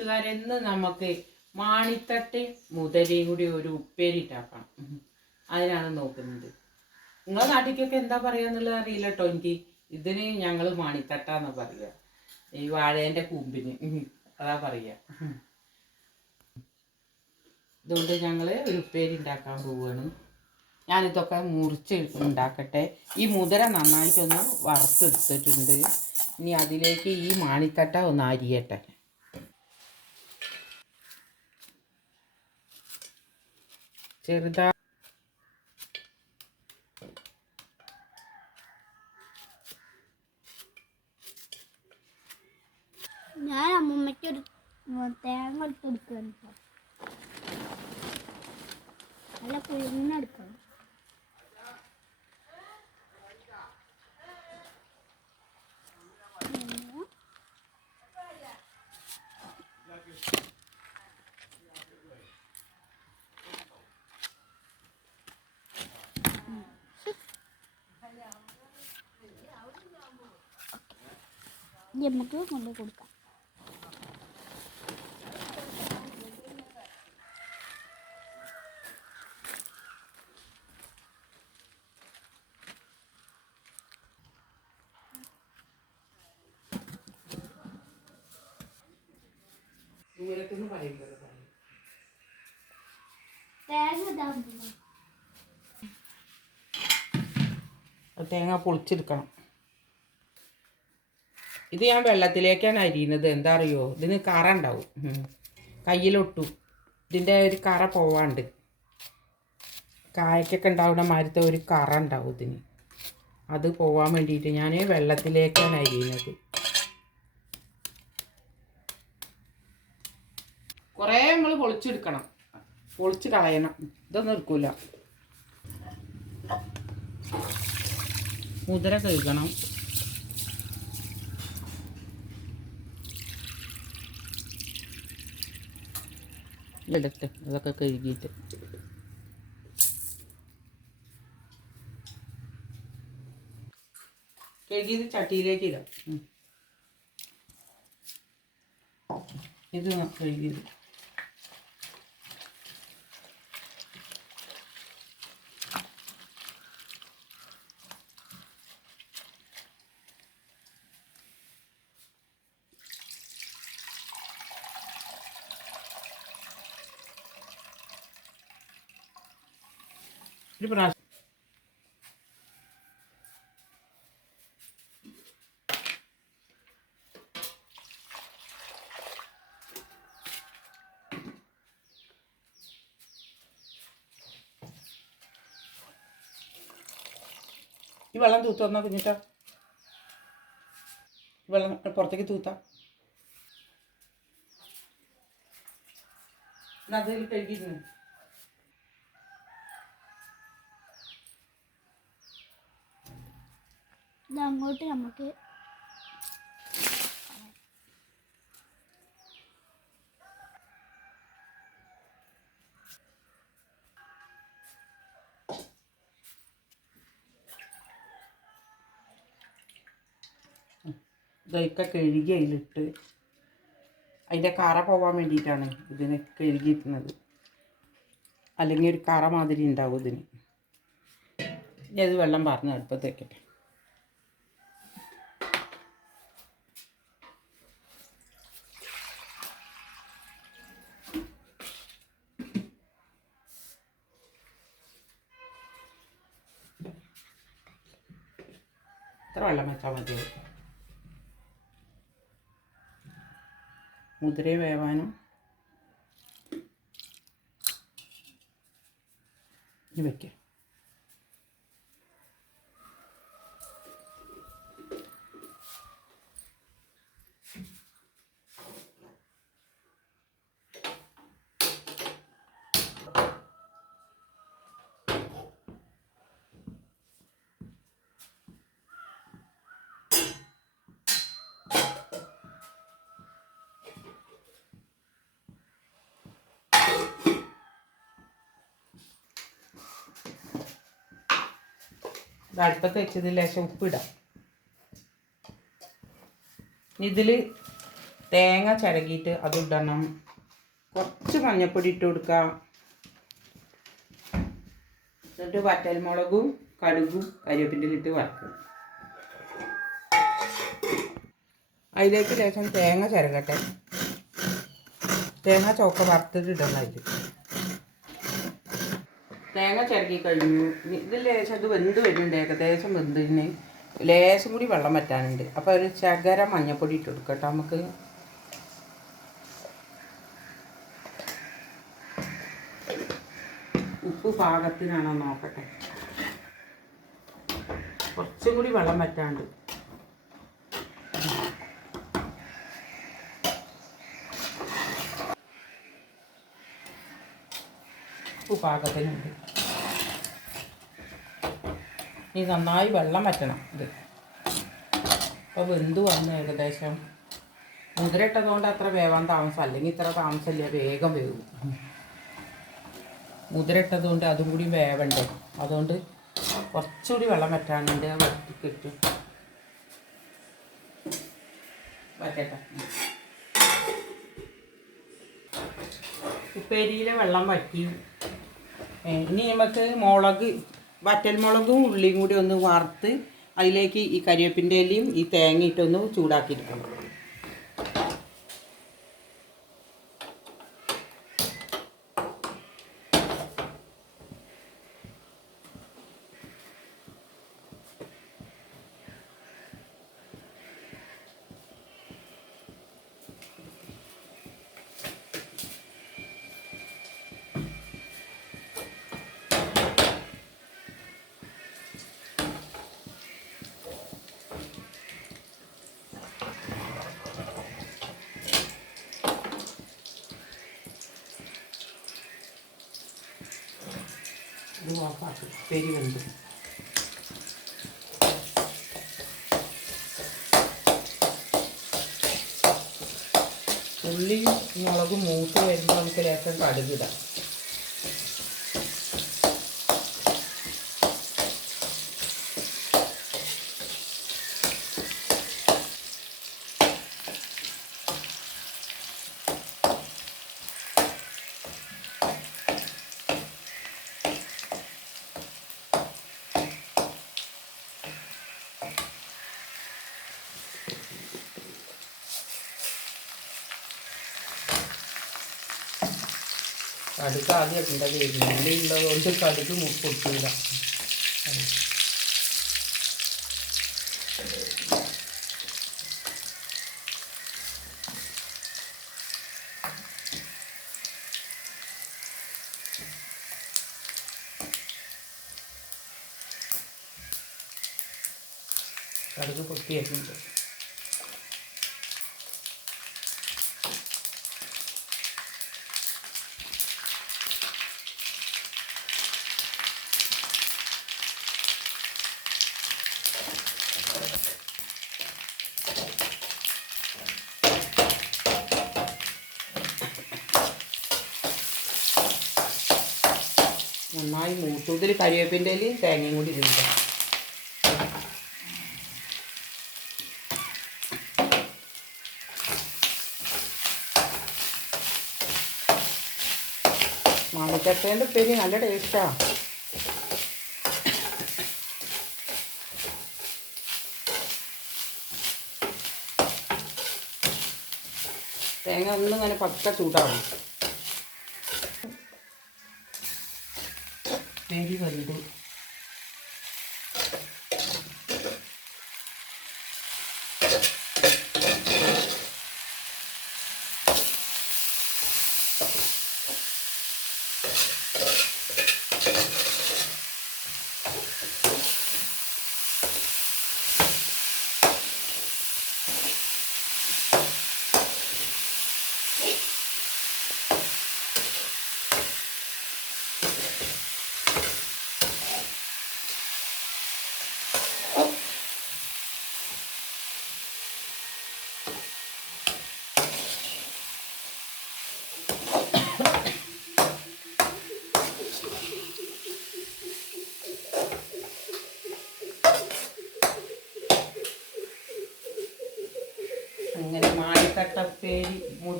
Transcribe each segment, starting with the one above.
കൂട്ടുകാരെ, ഇന്ന് നമുക്ക് മാണിത്തട്ടി മുതലയും കൂടി ഒരു ഉപ്പേരിട്ടാക്കണം. അതിനാണ് നോക്കുന്നത്. നിങ്ങളെ നാട്ടിലേക്കൊക്കെ എന്താ പറയാന്നുള്ളത് അറിയില്ല കേട്ടോ. എനിക്ക് ഇതിന് ഞങ്ങൾ മാണിത്തട്ടാന്നാ പറയുക. ഈ വാഴേൻ്റെ കൂമ്പിന് അതാ പറയുക. ഇതുകൊണ്ട് ഞങ്ങൾ ഒരു ഉപ്പേരി ഉണ്ടാക്കാൻ പോവുകയാണ്. ഞാനിതൊക്കെ മുറിച്ച് ഉണ്ടാക്കട്ടെ. ഈ മുതിര നന്നായിട്ടൊന്ന് വറുത്തെടുത്തിട്ടുണ്ട്. ഇനി അതിലേക്ക് ഈ മാണിത്തട്ട ഒന്ന് അരിയട്ടെ. ചെറുതാ ഞാൻ അമ്മൂമ്മയ്ക്കൊരു തേങ്ങ എടുത്തെടുക്കണം. നല്ല പുഴുന്നെടുക്കണം. നമുക്ക് കൊണ്ടു കൊടുക്കാം. തേങ്ങ പൊളിച്ചെടുക്കണം. ഇത് ഞാൻ വെള്ളത്തിലേക്കാണ് അരിയുന്നത്. എന്താ അറിയോ, ഇതിന് കറ ഉണ്ടാവും. കയ്യിലൊട്ടു. ഇതിൻ്റെ ഒരു കറ പോവാണ്ട്. കായക്കൊക്കെ ഉണ്ടാവുന്ന മാതിരത്തെ ഒരു കറ ഉണ്ടാവും ഇതിന്. അത് പോവാൻ വേണ്ടിയിട്ട് ഞാൻ വെള്ളത്തിലേക്കാണ് അരിയുന്നത്. കുറേ നമ്മൾ പൊളിച്ചെടുക്കണം. പൊളിച്ച് കളയണം. ഇതൊന്നും എടുക്കില്ല. മുതിര കഴുകണം. എടുത്ത് അതൊക്കെ കഴുകിയിട്ട് കഴുകിയത് ചട്ടിയിലേക്ക് ഇടാം. ഇത് കഴുകിയത് ഒരു പ്രാവശ്യം. ഈ വെള്ളം തൂത്ത് വന്നാൽ കുഞ്ഞിട്ടാ. വെള്ളം പുറത്തേക്ക് തൂത്താ. അതിൽ കഴുകിയിരുന്നു. ഇതങ്ങോട്ട് നമുക്ക് ഇതൊക്കെ കഴുകി അതിലിട്ട് അതിൻ്റെ കറ പോകാൻ വേണ്ടിയിട്ടാണ് ഇതിന് കഴുകിയിട്ടുന്നത്. അല്ലെങ്കിൽ ഒരു കറ മാതിരി ഉണ്ടാവും ഇതിന്. ഇനി അത് വെള്ളം പറഞ്ഞ് അടുപ്പത്ത് വെക്കട്ടെ. ഇത്ര വെള്ളം വെച്ചാൽ മതിയോ. മുതിര വേവാനും ഇനി വയ്ക്കാം. അടുപ്പത്ത് വെച്ചതിൽ ലേശം ഉപ്പിടാം. ഇതിൽ തേങ്ങ ചിരകിയിട്ട് അതിടണം. കുറച്ച് മഞ്ഞൾപ്പൊടി ഇട്ട് കൊടുക്കുക. എന്നിട്ട് വറ്റൽമുളകും കടുകും കരിവേപ്പിൻ്റെ ഇട്ട് വറക്കും. അതിലേക്ക് ലേശം തേങ്ങ ചിരകട്ടെ. തേങ്ങ ചോക്ക വറുത്തിട്ട് ഇടണം അതിൽ. തേങ്ങ ചിരകി കഴിഞ്ഞു. ഇത് ലേശം ഇത് വെന്ത് വരുന്നുണ്ട്. ഏകദേശം വെന്തിന് ലേശം കൂടി വെള്ളം വറ്റാനുണ്ട്. അപ്പോൾ ഒരു ശകലം മഞ്ഞൾപ്പൊടി ഇട്ട് കൊടുക്കട്ടോ നമുക്ക്. ഉപ്പ് പാകത്തിനാണോ നോക്കട്ടെ. കുറച്ചും കൂടി വെള്ളം വറ്റാണ്ട്. ഉപ്പ് പാകത്തിനുണ്ട്. ഇനി നന്നായി വെള്ളം വറ്റണം ഇത്. അപ്പോൾ വെന്ത് വന്ന് ഏകദേശം മുതിര ഇട്ടതുകൊണ്ട് അത്ര വേവാൻ താമസം, അല്ലെങ്കിൽ ഇത്ര താമസമില്ല, വേഗം വേവും. മുതിര ഇട്ടതുകൊണ്ട് അതും കൂടി വേവണ്ടേ, അതുകൊണ്ട് കുറച്ചുകൂടി വെള്ളം വറ്റാനുണ്ട്. വറ്റിക്കിട്ടും വറ്റട്ടെ. ഉപ്പേരിയിലെ വെള്ളം വറ്റി. ഇനി നമുക്ക് വറ്റൽമുളകും ഉള്ളിയും കൂടി ഒന്ന് വറുത്ത് അതിലേക്ക് ഈ കരിവേപ്പിൻ്റെ ഇലയും ഈ തേങ്ങ ഇട്ടൊന്ന് ചൂടാക്കിയെടുക്കണം. ഇത് ഓഫാക്കി ഉപ്പേരി വെന്ത്. ഉള്ളിയും മുളകും മൂത്ത് വരുമ്പോൾ നമുക്ക് ലേശം കടുകിടാം. കടുക് ആദ്യം ഇടേണ്ടത് ഉള്ളി ഉള്ളതുകൊണ്ട് കടുക് പൊട്ടില്ല. കടുക് പൊട്ടി വരുന്നുണ്ട്. നന്നായി മൂത്തു. ഇതിൽ കരിവേപ്പിൻ്റെ ഇലയും തേങ്ങയും കൂടി ഇടുന്നുണ്ട്. മാണിച്ചട്ടേൻ്റെ ഉപ്പേരി നല്ല ടേസ്റ്റാണ്. തേങ്ങ ഒന്നും ഇങ്ങനെ പക്ക ചൂടാവും. ഉപ്പേരി വെന്തു.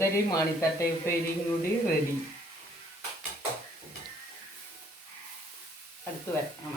മുതലയും മാണിത്തട്ട ഉപ്പേരിയും കൂടി റെഡി. അടുത്ത് വരണം.